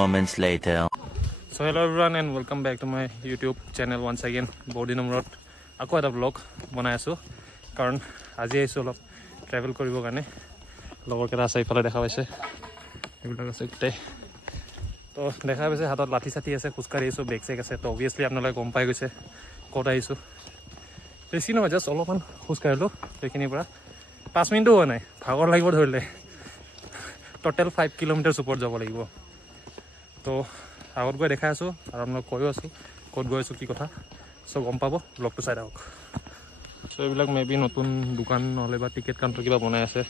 moments later. So hello everyone and welcome back to my YouTube channel once again. Body number আকৌ এটা vlog বনাই আছো কাৰণ আজি আইছো অলপ ট্ৰেভেল কৰিব কাৰণে লগৰ কেটা আছে ইফালে দেখা পাইছে এইবিলাক আছে গোটেই তো দেখা পাইছে হাতত লাঠি ছাতি আছে খুচকাৰি আছো বেক চেক আছে তো অবভিয়াসলি আপোনালোকে গম পাই গৈছে ক'ত আহিছো বেছি নহয় জাষ্ট অলপমান খুচকাৰিলো সেইখিনিৰ পৰা 5 মিনিটো হোৱা নাই ভাগৰ লাগিব ধৰিলে টোটেল 5 কিলোমিটাৰ ওপৰত যাব লাগিব তো আগত গৈ দেখাই আছো আৰু আপোনালোক কৈও আছো ক'ত গৈ আছো কি কথা সো গম পাব ব্লগটো চাই থাকক সো এইবিলাক মেবি নতুন দোকান নহলে বা টিকেট কাউণ্টাৰ কিবা বনাই আছে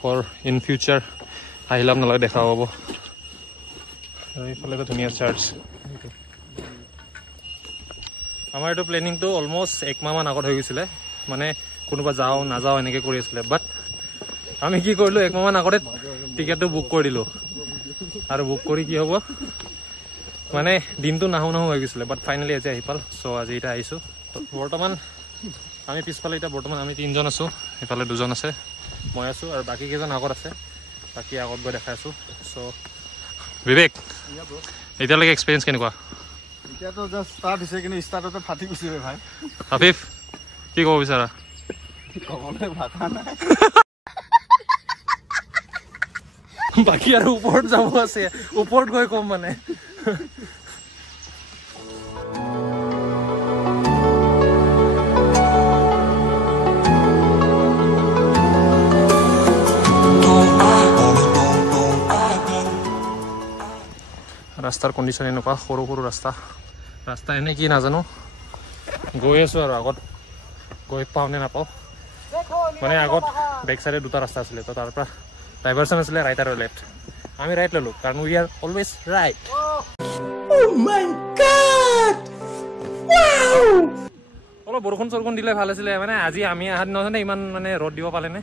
ফৰ ইন ফিউচাৰ আহিলে আপোনালোকে দেখা পাব এইফালে ধুনীয়া চাৰ্চ আমাৰ এইটো প্লেনিংটো অলমোষ্ট 1 মাহমান আগত হৈ গৈছিলে মানে কোনোবা যাও নাযাও এনেকৈ কৰি আছিলে বাট আমি কি কৰিলো 1 মাহমান আগতে টিকেটটো বুক কৰি দিলো আৰু বুক কৰি কি হ'ব মানে দিনটো নাহো হৈ গৈছিলে বাট ফাইনালি আজি আহি পাল সো আজি এটা আহিছো বৰ্তমান আমি পিছফালে এটা বৰ্তমান আমি 3 জন আছো এফালে 2 জন আছে মই আছো আৰু বাকি কেজন আগত আছে বাকি আগত গৈ দেখাই আছো সো বিবেক এতিয়ালৈকে এক্সপেৰিয়েন্স কেনেকুৱা এতিয়া তো জাস্ট স্টাৰ্ট হৈছে কিন্তু স্টাৰ্টতে ফাটি গৈছে ভাই হাফিফ কি ক'ব বিচাৰা কবলে ভাষা নাই বাকি আৰু ওপৰত যাব আছে ওপৰত গৈ কম মানে ৰাস্তাৰ কণ্ডিশ্যন এনেকুৱা সৰু সৰু ৰাস্তা এনে কি নাজানো গৈ আছো আৰু আগত গৈ পাওঁ নে নাপাওঁ মানে আগত বেক চাইডে দুটা ৰাস্তা আছিলে তো তাৰ পৰা ডাইভাৰচন আছিলে ৰাইট আৰু লেফ্ট আমি ৰাইট ললো কাৰণ we are always right oh my god wow অলপ বৰষুণ দিলে ভাল আছিলে মানে আজি আমি আহাত নহনে ইমান মানে ৰ'দ দিব পালেনে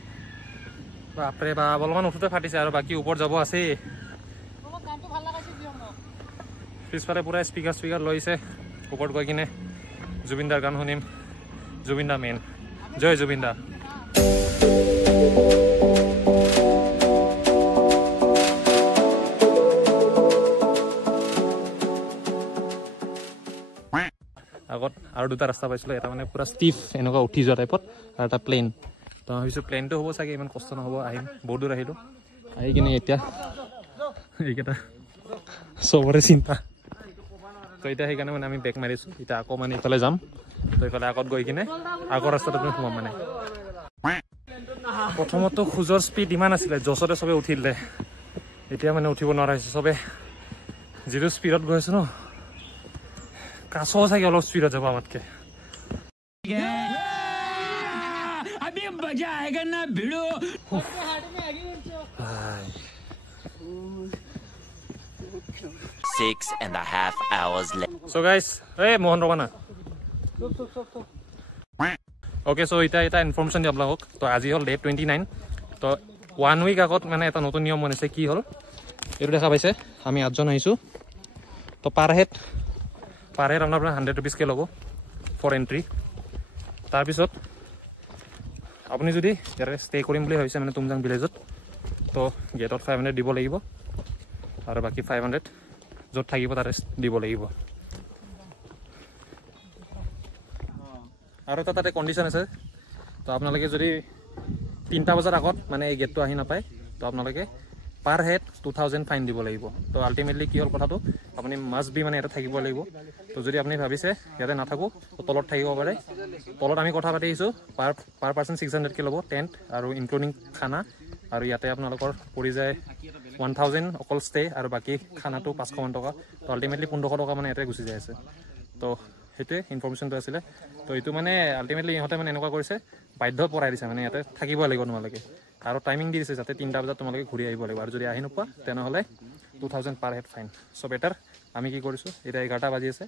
বাপৰে বা অলপমান উঠোতে ফাটিছে আৰু বাকি ওপৰত যাব আছে পিছফালে পুৰা স্পিকাৰ লৈছে ওপৰত গৈ কিনে জুবিনদাৰ গান শুনিম জুবিনদা মেইন জয় জুবিনদা আগত আৰু দুটা ৰাস্তা পাইছিলো এটা মানে পুৰা ষ্টিফ এনেকুৱা উঠি যোৱা টাইপত আৰু এটা প্লেন তো ভাবিছোঁ প্লেনটো হ'ব চাগে ইমান কষ্ট নহ'ব আহিম বহুত দূৰ আহিলোঁ আহি কিনে এতিয়া এইকেইটা চবৰে চিন্তা তো এতিয়া সেইকাৰণে মানে আমি বেক মাৰিছোঁ এতিয়া আকৌ মানে ইফালে যাম তো ইফালে আগত গৈ কিনে আগৰ ৰাস্তাটো সোমাম মানে প্ৰথমতো খোজৰ স্পীড ইমান আছিলে জছতে চবে উঠিলে এতিয়া মানে উঠিব নোৱাৰা হৈছে চবে যিটো স্পীডত গৈ আছো ন কাছ চাগে অলপ স্পীডত যাব আমাতকে अभी मजा आएगा ना भिड़ो 6.5 hours later. So guys, hey Mohan Ravana. Okay, so এটা ইনফৰমেশন দি আপোনালোকক তো আজি হল ডে 29 তো 1 উইক আগত মানে এটা নতুন নিয়ম বনাইছে কি হল এটো দেখা পাইছে আমি 8 জন আহিছো তো পাৰ হেড আপোনাৰ 100 rupees কে ল'ব ফৰ এন্ট্ৰি তাৰ পিছত আপুনি যদি ইয়াৰে ষ্টে কৰিম বুলি ভাবিছে মানে তুমজাং ভিলেজত তো গেটত 500 দিব লাগিব আৰু বাকি 500 য'ত থাকিব তাৰে দিব লাগিব আৰু তাতে কণ্ডিশ্যন আছে তো আপোনালোকে যদি 3টা বজাৰ আগত মানে এই গেটটো আহি নাপায় তো আপোনালোকে পাৰ হেড 2000 ফাইন দিব লাগিব তো আল্টিমেটলি কি হল কথাটো আপুনি মাস্ট বি মানে এটা থাকিব লাগিব তো যদি আপুনি ভাবিছে ইয়াতে নাথাকো তো তলত থাকিব পাৰে তলত আমি কথা পাতিছো পাৰ পাৰ্সন 600 কে ল'ব টেন্ট আৰু ইনক্লুডিং খানা আৰু ইয়াতে আপোনালোকৰ পৰি যায় 1000 অকল ষ্টে আৰু বাকি খানাটো 500 মান টকা তো আল্টিমেটলি 1500 টকা মানে এতে গুচি যায় আছে তো হেতে ইনফৰমেশনটো আছিলে তো এইটো মানে আল্টিমেটলি ইহঁতে মানে এনেকুৱা কৰিছে বাধ্য পৰাই দিছে মানে ইয়াতে থাকিব লাগিব তোমালোকে আৰু টাইমিং দি দিছে যাতে 3টা বজাত তোমালোকে ঘূৰি আহিব লাগিব আৰু যদি আহি নোপোৱা তেনেহলে 2000 per head fine so better আমি কি কৰিছো এটা 11টা বাজি আছে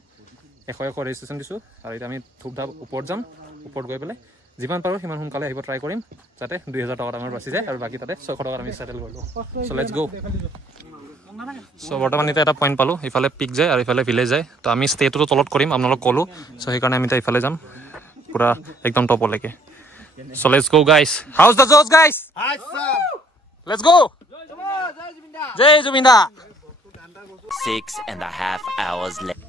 100 ৰেজিষ্ট্ৰেচন দিছো আৰু এটা আমি থুপধাপ ওপৰত যাম ওপৰত গৈ পেলাই যিমান পাৰো সিমান সোনকালে আহিব ট্ৰাই কৰিম যাতে 2000 টকা আমাৰ বাচি যায় আৰু বাকি তাতে 600 টকা আমি সেটেল কৰিলো সো লেটস গো সো বৰ্তমান এটা পইণ্ট পালো ইফালে পিক যায় আৰু ইফালে ভিলেজ যায় তো আমি ষ্টেটো তলত কৰিম আপোনালোক কলো সো সেইকাৰণে আমি ইফালে যাম পুৰা একদম টপলৈকে So let's go guys. How's the zones guys? Let's go. Jai Jubinda. 6.5 hours later.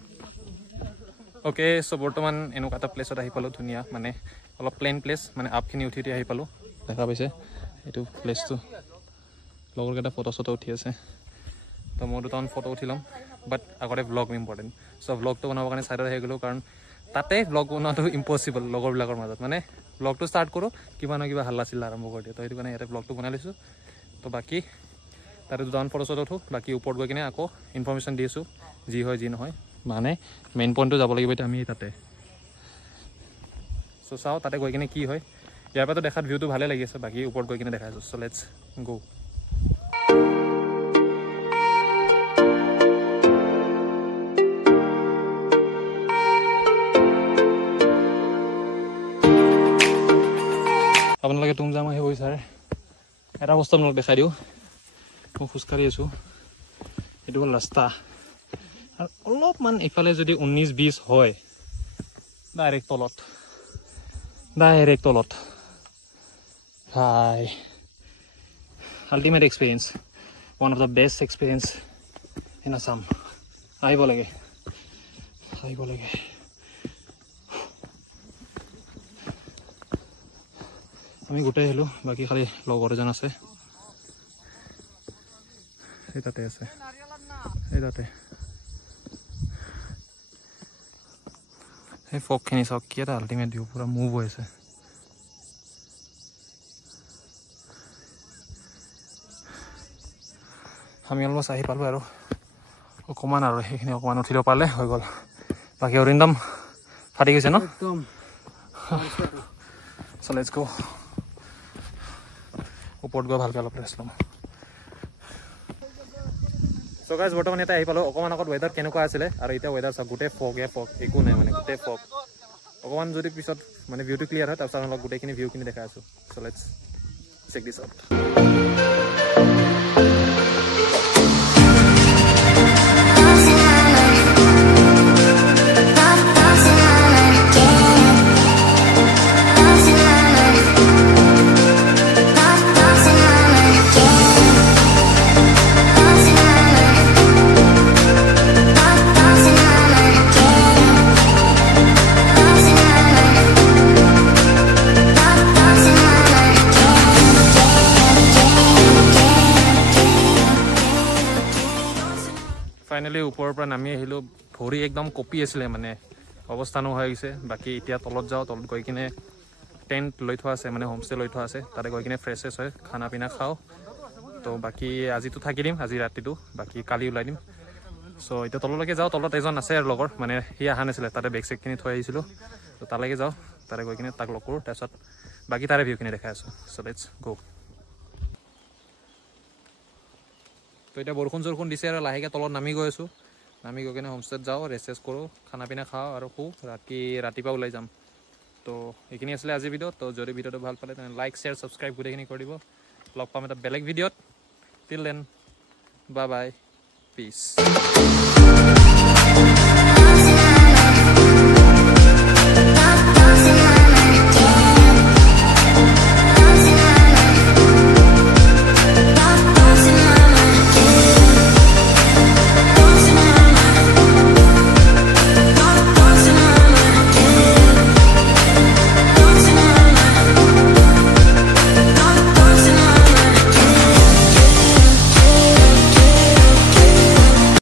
Okay so' বৰ্তমান এনেকুৱা এটা প্লেচত আহি পালোঁ ধুনীয়া মানে অলপ প্লেইন প্লেচ মানে আপখিনি উঠি আহি পালোঁ দেখা পাইছে এইটো প্লেচটো লগৰকেইটা ফটো চটো উঠি আছে তো মই দুটামান ফটো উঠি ল'ম বাট আগতে ব্লগ ইম্পৰ্টেণ্ট চ' ব্লগটো বনাবৰ কাৰণে ছাইডত আহি গ'লোঁ কাৰণ তাতে ব্লগ বনোৱাটো ইম্পচিবল লগৰবিলাকৰ মাজত মানে ব্লগটো ষ্টাৰ্ট কৰোঁ কিবা নহয় কিবা হাল্লা চিল্লা আৰম্ভ কৰি দিয়ে তো সেইটো কাৰণে ইয়াতে ব্লগটো বনাই লৈছোঁ তো বাকী তাতে দুটামান ফটো চটো উঠোঁ বাকী ওপৰত গৈ কিনে আকৌ ইনফৰ্মেশ্যন দি আছোঁ যি হয় যি নহয় মানে মেইন পইণ্টটো যাব লাগিব এতিয়া আমি তাতে চ' চাওঁ তাতে গৈ কিনে কি হয় ইয়াৰ পৰাতো দেখাত ভিউটো ভালে লাগি আছে বাকী ওপৰত গৈ কিনে দেখাই আছোঁ চ' লেটছ গো আপোনালোকে তুমজাম আহিব বিচাৰে এটা বস্তু আপোনালোক দেখাই দিওঁ মই খোজকাঢ়ি আছোঁ এইটো হ'ল ৰাস্তা আৰু অলপমান ইফালে যদি 19-20 হয় ডাইৰেক্ট তলত ভাই ultimate experience one of the best experience in Assam আহিব লাগে আমি গোটেই আহিলোঁ বাকী খালি লগৰ এজন আছে এই তাতে আছে সেই ফগখিনি চাওক কি এটা আল্টিমেট ভিউ পুৰা মুভ হৈ আছে আমি অলমষ্ট আহি পালোঁ আৰু অকণমান আৰু সেইখিনি অকণমান উঠিব পালে হৈ গ'ল বাকী অৰিন্দম ফাটি গৈছে ন একদম চ' লেটছ গো ওপৰত গৈ ভালকৈ অলপ ৰেষ্ট ল'ম চ' গাইজ বৰ্তমান ইয়াতে আহি পালোঁ অকণমান আগত ৱেডাৰ কেনেকুৱা আছিলে আৰু এতিয়া ৱেডাৰ চাওক গোটেই ফগ একো নাই মানে গোটেই ফগ অকণমান যদি পিছত মানে ভিউটো ক্লিয়াৰ হয় তাৰপিছত অলপ গোটেইখিনি ভিউখিনি দেখাই আছোঁ so' let's check this out finally ওপৰৰ পৰা নামি আহিলোঁ ভৰি একদম কঁপি আছিলে মানে অৱস্থা নোহোৱা হৈ গৈছে বাকী এতিয়া তলত যাওঁ তলত গৈ কিনে টেণ্ট লৈ থোৱা আছে মানে হোমষ্টে লৈ থোৱা আছে তাতে গৈ কিনে ফ্ৰেছ হয় খানা পিনা খাওঁ তো বাকী আজিতো থাকি দিম আজি ৰাতিটো বাকী কালি ওলাই দিম চ' এতিয়া তললৈকে যাওঁ তলত এজন আছে আৰু লগৰ মানে সি অহা নাছিলে তাতে বেগ চেগখিনি থৈ আহিছিলোঁ তো তালৈকে যাওঁ তাতে গৈ কিনে তাক লগ কৰোঁ তাৰপিছত বাকী তাৰে ভিউখিনি দেখাই আছোঁ চ' লেটছ গো তো এতিয়া বৰষুণ চৰষুণ দিছে আৰু লাহেকৈ তলত নামি গৈ আছোঁ নামি গৈ কিনে হোমষ্টেত যাওঁ ৰেষ্ট কৰোঁ খানা পিনা খাওঁ আৰু ৰাতিপুৱা ওলাই যাম তো এইখিনি আছিলে আজিৰ ভিডিঅ' তো যদি ভিডিঅ'টো ভাল পালে তেনে লাইক শ্বেয়াৰ ছাবস্ক্ৰাইব গোটেইখিনি কৰি দিব লগ পাম এটা বেলেগ ভিডিঅ'ত টিল দেন বাই বাই পিছ